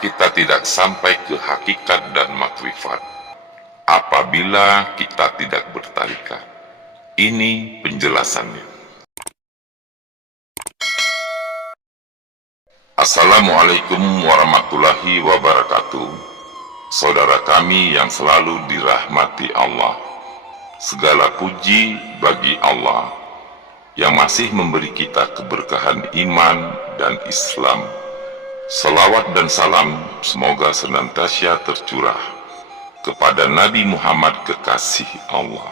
kita tidak sampai ke hakikat dan makrifat apabila kita tidak bertarikat? Ini penjelasannya. Assalamualaikum warahmatullahi wabarakatuh. Saudara kami yang selalu dirahmati Allah, segala puji bagi Allah yang masih memberi kita keberkahan iman dan Islam. Salawat dan salam semoga senantiasa tercurah kepada Nabi Muhammad kekasih Allah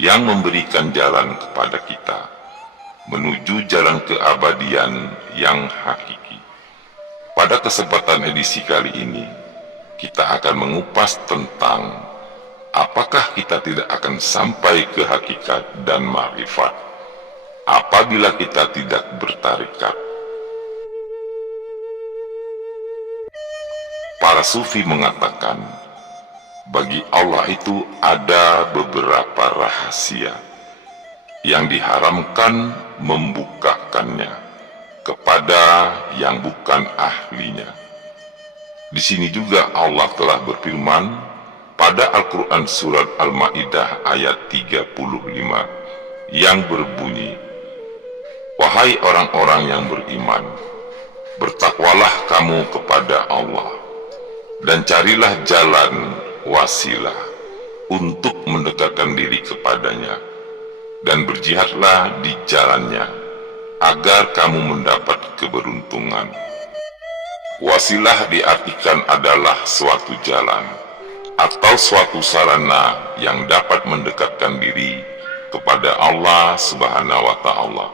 yang memberikan jalan kepada kita menuju jalan keabadian yang hakiki. Pada kesempatan edisi kali ini, kita akan mengupas tentang apakah kita tidak akan sampai ke hakikat dan makrifat apabila kita tidak bertarikat. Para sufi mengatakan, bagi Allah itu ada beberapa rahasia yang diharamkan membukakannya kepada yang bukan ahlinya. Di sini juga Allah telah berfirman pada Al-Quran surat Al-Ma'idah ayat 35 yang berbunyi, "Wahai orang-orang yang beriman, bertakwalah kamu kepada Allah dan carilah jalan wasilah untuk mendekatkan diri kepadanya, dan berjihadlah di jalannya agar kamu mendapat keberuntungan." Wasilah diartikan adalah suatu jalan atau suatu sarana yang dapat mendekatkan diri kepada Allah Subhanahu wa Ta'ala.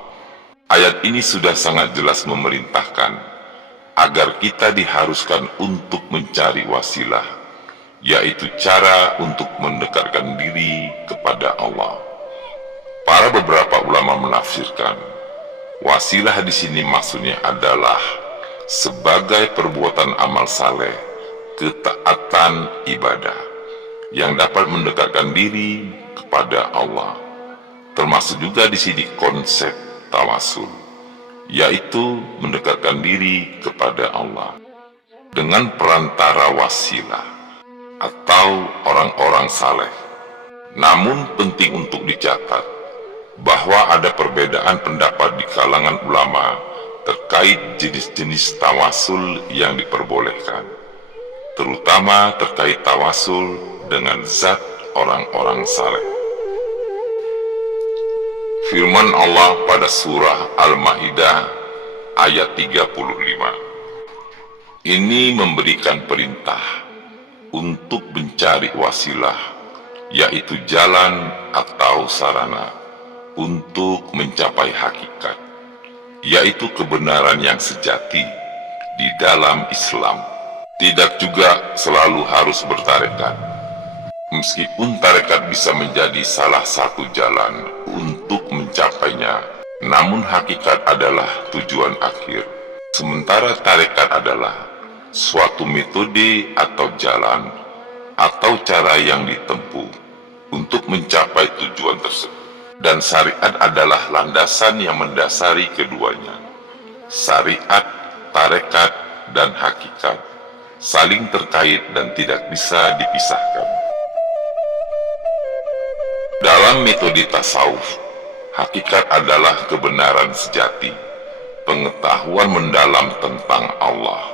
Ayat ini sudah sangat jelas memerintahkan agar kita diharuskan untuk mencari wasilah, yaitu cara untuk mendekatkan diri kepada Allah. Para beberapa ulama menafsirkan, wasilah di sini maksudnya adalah sebagai perbuatan amal saleh, ketaatan ibadah yang dapat mendekatkan diri kepada Allah. Termasuk juga di sini konsep tawasul, yaitu mendekatkan diri kepada Allah dengan perantara wasilah atau orang-orang saleh. Namun penting untuk dicatat bahwa ada perbedaan pendapat di kalangan ulama terkait jenis-jenis tawasul yang diperbolehkan, terutama terkait tawasul dengan zat orang-orang saleh. Firman Allah pada surah Al-Ma'idah ayat 35 ini memberikan perintah untuk mencari wasilah, yaitu jalan atau sarana untuk mencapai hakikat, yaitu kebenaran yang sejati di dalam Islam. Tidak juga selalu harus bertarekat, meskipun tarekat bisa menjadi salah satu jalan untuk mencapainya, namun hakikat adalah tujuan akhir. Sementara tarekat adalah suatu metode atau jalan atau cara yang ditempuh untuk mencapai tujuan tersebut. Dan syariat adalah landasan yang mendasari keduanya. Syariat, tarekat, dan hakikat saling terkait dan tidak bisa dipisahkan. Dalam metode tasawuf, hakikat adalah kebenaran sejati, pengetahuan mendalam tentang Allah.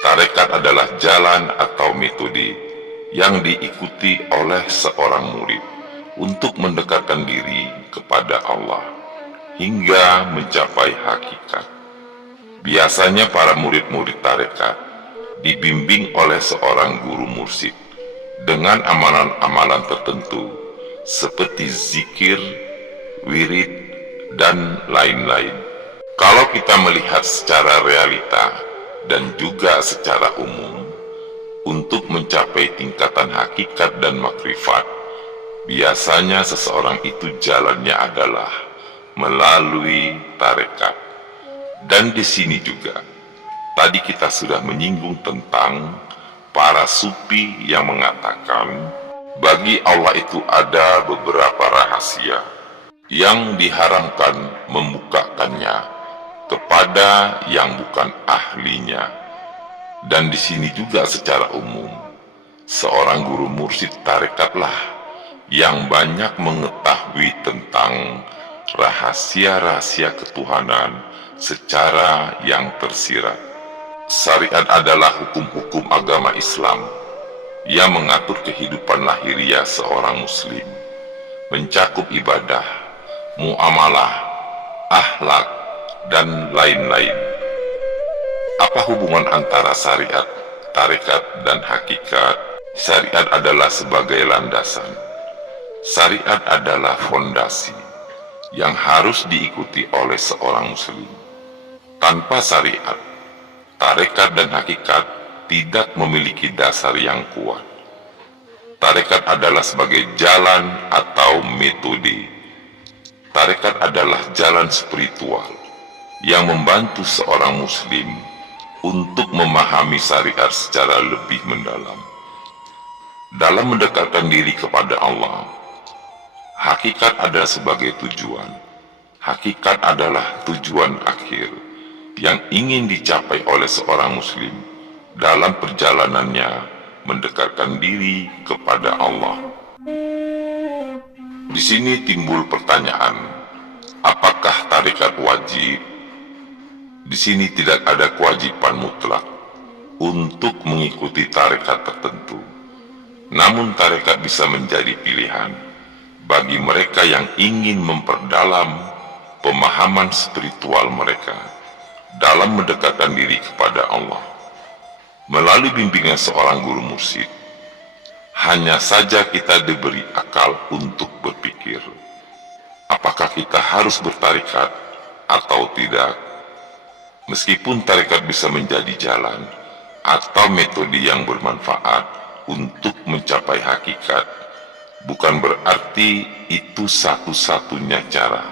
Tarekat adalah jalan atau metode yang diikuti oleh seorang murid untuk mendekatkan diri kepada Allah hingga mencapai hakikat. Biasanya para murid-murid tarekat dibimbing oleh seorang guru mursyid dengan amalan-amalan tertentu seperti zikir, wirid, dan lain-lain. Kalau kita melihat secara realita dan juga secara umum, untuk mencapai tingkatan hakikat dan makrifat, biasanya seseorang itu jalannya adalah melalui tarekat. Dan di sini juga, tadi kita sudah menyinggung tentang para sufi yang mengatakan, bagi Allah itu ada beberapa rahasia yang diharamkan membukakannya kepada yang bukan ahlinya. Dan di sini juga secara umum, seorang guru mursyid tarekatlah yang banyak mengetahui tentang rahasia-rahasia ketuhanan secara yang tersirat. Syariat adalah hukum-hukum agama Islam yang mengatur kehidupan lahiriah seorang muslim, mencakup ibadah, muamalah, akhlak, dan lain-lain. Apa hubungan antara syariat, tarekat, dan hakikat? Syariat adalah sebagai landasan. Syariat adalah fondasi yang harus diikuti oleh seorang muslim. Tanpa syariat, tarekat dan hakikat tidak memiliki dasar yang kuat. Tarekat adalah sebagai jalan atau metode. Tarekat adalah jalan spiritual yang membantu seorang muslim untuk memahami syariat secara lebih mendalam. Dalam mendekatkan diri kepada Allah, hakikat adalah sebagai tujuan. Hakikat adalah tujuan akhir yang ingin dicapai oleh seorang muslim dalam perjalanannya mendekatkan diri kepada Allah. Di sini timbul pertanyaan, apakah tarekat wajib? Di sini tidak ada kewajiban mutlak untuk mengikuti tarekat tertentu. Namun tarekat bisa menjadi pilihan bagi mereka yang ingin memperdalam pemahaman spiritual mereka dalam mendekatkan diri kepada Allah. Melalui bimbingan seorang guru mursyid, hanya saja kita diberi akal untuk berpikir, apakah kita harus bertarekat atau tidak. Meskipun tarekat bisa menjadi jalan atau metode yang bermanfaat untuk mencapai hakikat, bukan berarti itu satu-satunya cara.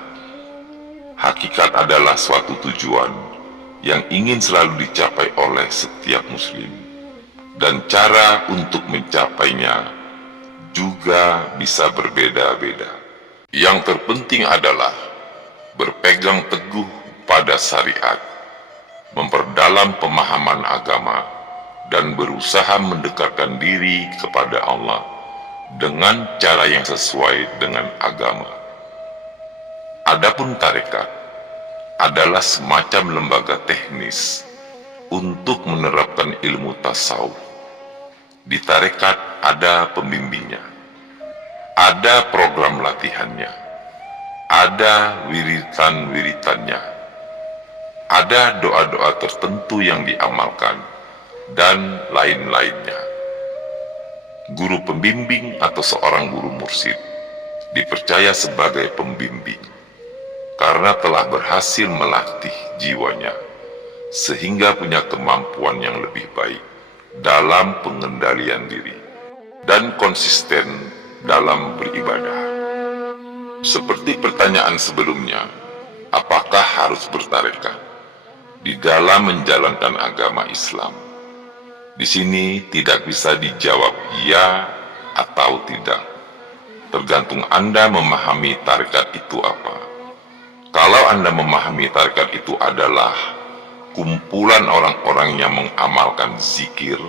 Hakikat adalah suatu tujuan yang ingin selalu dicapai oleh setiap muslim, dan cara untuk mencapainya juga bisa berbeda-beda. Yang terpenting adalah berpegang teguh pada syariat, memperdalam pemahaman agama, dan berusaha mendekatkan diri kepada Allah dengan cara yang sesuai dengan agama. Adapun tarekat adalah semacam lembaga teknis untuk menerapkan ilmu tasawuf. Di tarekat ada pembimbingnya, ada program latihannya, ada wiritan-wiritannya, ada doa-doa tertentu yang diamalkan, dan lain-lainnya. Guru pembimbing atau seorang guru mursyid dipercaya sebagai pembimbing karena telah berhasil melatih jiwanya sehingga punya kemampuan yang lebih baik dalam pengendalian diri dan konsisten dalam beribadah. Seperti pertanyaan sebelumnya, apakah harus bertarekat di dalam menjalankan agama Islam? Di sini tidak bisa dijawab ya atau tidak. Tergantung Anda memahami tarekat itu apa. Kalau Anda memahami tarekat itu adalah kumpulan orang-orang yang mengamalkan zikir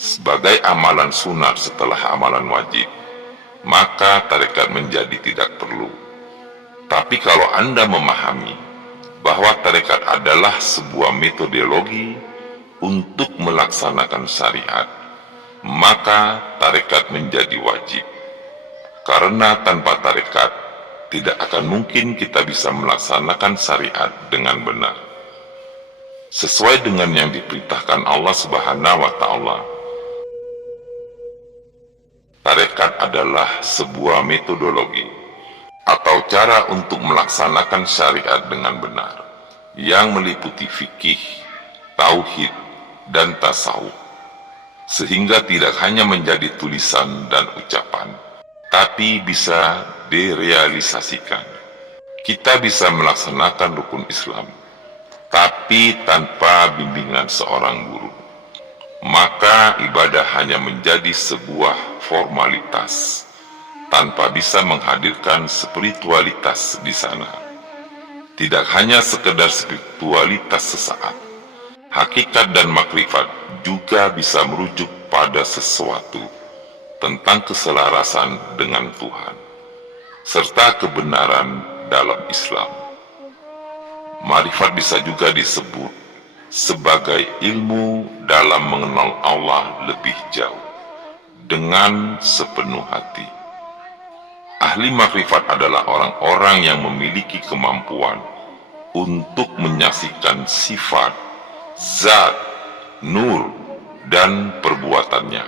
sebagai amalan sunat setelah amalan wajib, maka tarekat menjadi tidak perlu. Tapi kalau Anda memahami bahwa tarekat adalah sebuah metodologi untuk melaksanakan syariat, maka tarekat menjadi wajib. Karena tanpa tarekat, tidak akan mungkin kita bisa melaksanakan syariat dengan benar sesuai dengan yang diperintahkan Allah Subhanahu wa Ta'ala. Tarekat adalah sebuah metodologi atau cara untuk melaksanakan syariat dengan benar yang meliputi fikih, tauhid, dan tasawuf, sehingga tidak hanya menjadi tulisan dan ucapan, tapi bisa direalisasikan. Kita bisa melaksanakan rukun Islam, tapi tanpa bimbingan seorang guru, maka ibadah hanya menjadi sebuah formalitas, tanpa bisa menghadirkan spiritualitas di sana. Tidak hanya sekedar spiritualitas sesaat, Hakikat dan makrifat juga bisa merujuk pada sesuatu tentang keselarasan dengan Tuhan, serta kebenaran dalam Islam. Marifat bisa juga disebut sebagai ilmu dalam mengenal Allah lebih jauh, dengan sepenuh hati. Ahli makrifat adalah orang-orang yang memiliki kemampuan untuk menyaksikan sifat, zat, nur, dan perbuatannya.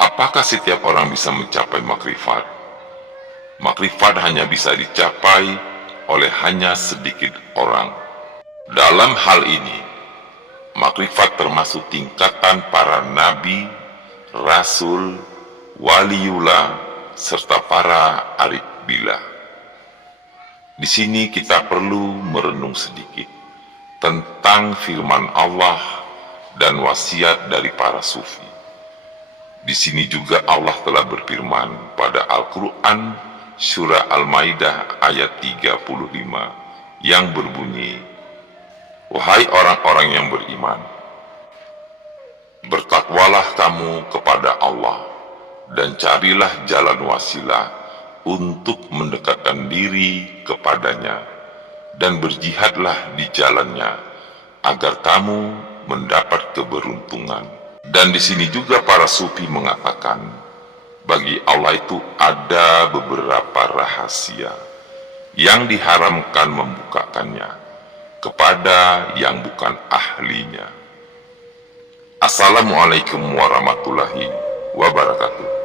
Apakah setiap orang bisa mencapai makrifat? Makrifat hanya bisa dicapai oleh hanya sedikit orang. Dalam hal ini, makrifat termasuk tingkatan para nabi, rasul, waliullah, serta para arif billah. Di sini kita perlu merenung sedikit tentang firman Allah dan wasiat dari para sufi. Di sini juga Allah telah berfirman pada Al-Quran surah Al-Maidah ayat 35 yang berbunyi, "Wahai orang-orang yang beriman, bertakwalah kamu kepada Allah dan carilah jalan wasilah untuk mendekatkan diri kepadanya, dan berjihadlah di jalannya agar kamu mendapat keberuntungan." Dan di sini juga para sufi mengatakan, bagi Allah itu ada beberapa rahasia yang diharamkan membukakannya kepada yang bukan ahlinya. Assalamualaikum warahmatullahi wabarakatuh.